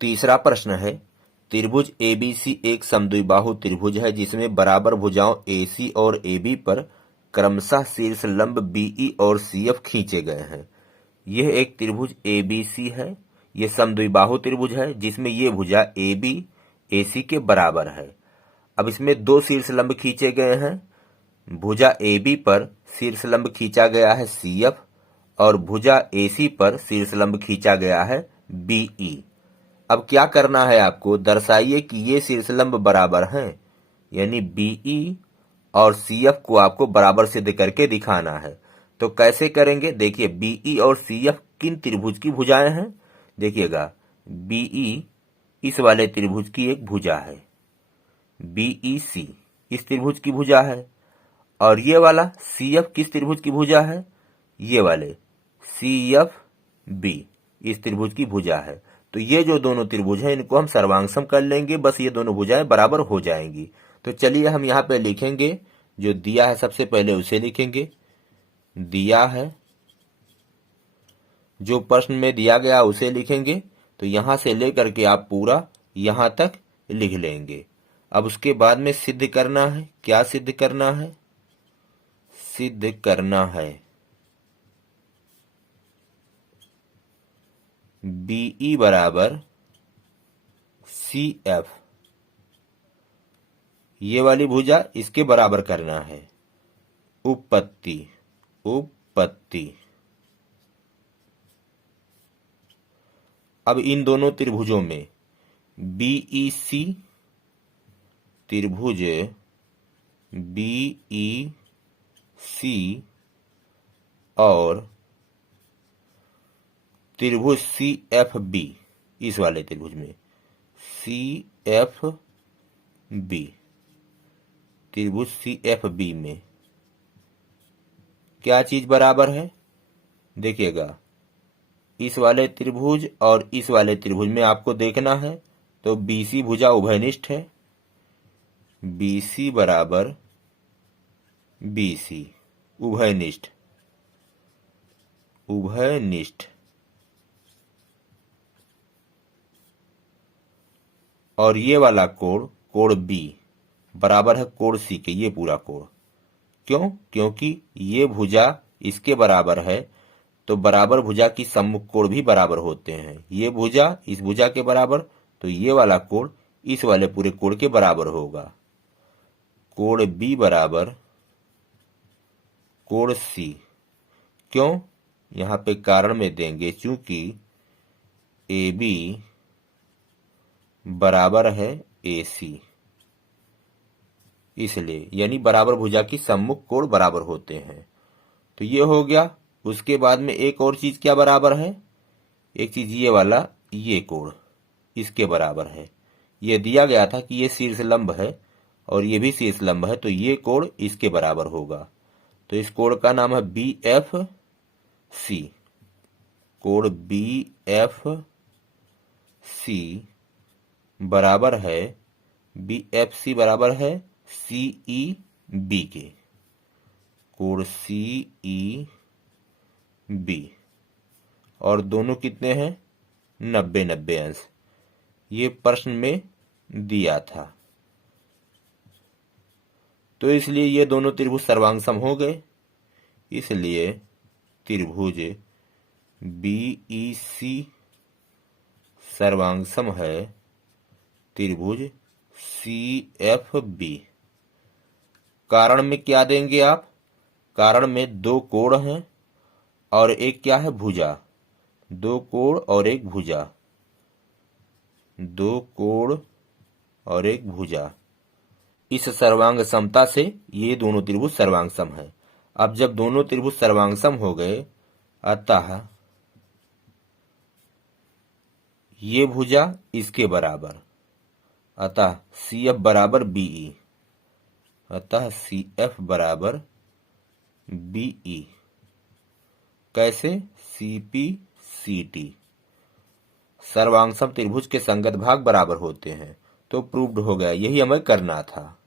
तीसरा प्रश्न है, त्रिभुज एबीसी एक समद्विबाहु त्रिभुज है जिसमें बराबर भुजाओं एसी और एबी पर क्रमशः शीर्ष लंब बीई और सीएफ खींचे गए हैं। यह एक त्रिभुज एबीसी है। यह समद्विबाहु त्रिभुज है जिसमें ये भुजा एबी एसी के बराबर है। अब इसमें दो शीर्ष लंब खींचे गए हैं। भुजा एबी पर शीर्ष लंब खींचा गया है सीएफ और भुजा एसी पर शीर्ष लंब खींचा गया है बीई। अब क्या करना है आपको, दर्शाइए कि ये शीर्ष लंब बराबर हैं, यानी बीई और सीएफ को आपको बराबर सिद्ध करके दिखाना है। तो कैसे करेंगे, देखिए बीई और सीएफ किन त्रिभुज की भुजाएं हैं। देखिएगा, बीई इस वाले त्रिभुज की एक भुजा है, बीईसी इस त्रिभुज की भुजा है, और ये वाला सीएफ किस त्रिभुज की भुजा है, ये वाले सीएफ बी इस त्रिभुज की भुजा है। तो ये जो दोनों त्रिभुज हैं इनको हम सर्वांगसम कर लेंगे, बस ये दोनों भुजाएं बराबर हो जाएंगी। तो चलिए हम यहाँ पे लिखेंगे, जो दिया है सबसे पहले उसे लिखेंगे। दिया है, जो प्रश्न में दिया गया उसे लिखेंगे। तो यहां से लेकर के आप पूरा यहां तक लिख लेंगे। अब उसके बाद में सिद्ध करना है। क्या सिद्ध करना है, सिद्ध करना है बीई बराबर सी एफ, ये वाली भुजा इसके बराबर करना है। उपपत्ति उपपत्ति। अब इन दोनों त्रिभुजों में बीईसी त्रिभुज बीईसी और त्रिभुज सीएफबी, इस वाले त्रिभुज में सीएफबी, त्रिभुज सीएफबी में क्या चीज बराबर है, देखिएगा इस वाले त्रिभुज और इस वाले त्रिभुज में आपको देखना है। तो बीसी भुजा उभयनिष्ठ है, बीसी बराबर बीसी उभयनिष्ठ, उभयनिष्ठ। और ये वाला कोण, कोण बी बराबर है कोण सी के, ये पूरा कोण। क्यों, क्योंकि ये भुजा इसके बराबर है, तो बराबर भुजा की सम्मुख कोण भी बराबर होते हैं। ये भुजा इस भुजा के बराबर, तो ये वाला कोण इस वाले पूरे कोण के बराबर होगा। कोण बी बराबर कोण सी। क्यों, यहां पे कारण में देंगे, चूंकि ए बी बराबर है एसी, इसलिए यानी बराबर भुजा की सम्मुख कोण बराबर होते हैं। तो ये हो गया। उसके बाद में एक और चीज क्या बराबर है, एक चीज ये वाला, ये कोण इसके बराबर है। ये दिया गया था कि ये शीर्ष लंब है और ये भी शीर्ष लंब है, तो ये कोण इसके बराबर होगा। तो इस कोण का नाम है बी एफ सी। कोण बी एफ सी बराबर है, बी एफ सी बराबर है सीई बी के, कोण सीई बी। और दोनों कितने हैं, 90-90 अंश। ये प्रश्न में दिया था, तो इसलिए ये दोनों त्रिभुज सर्वांगसम हो गए। इसलिए त्रिभुज बीईसी सर्वांगसम है त्रिभुज सीएफबी। कारण में क्या देंगे आप, कारण में दो कोण हैं और एक क्या है, भुजा। दो कोण और एक भुजा, दो कोण और एक भुजा। इस सर्वांग समता से ये दोनों त्रिभुज सर्वांगसम है। अब जब दोनों त्रिभुज सर्वांगसम हो गए, अतः ये भुजा इसके बराबर, अतः CF बराबर BE, अतः CF बराबर BE। कैसे, CP CT सर्वांगसम त्रिभुज के संगत भाग बराबर होते हैं। तो प्रूव्ड हो गया, यही हमें करना था।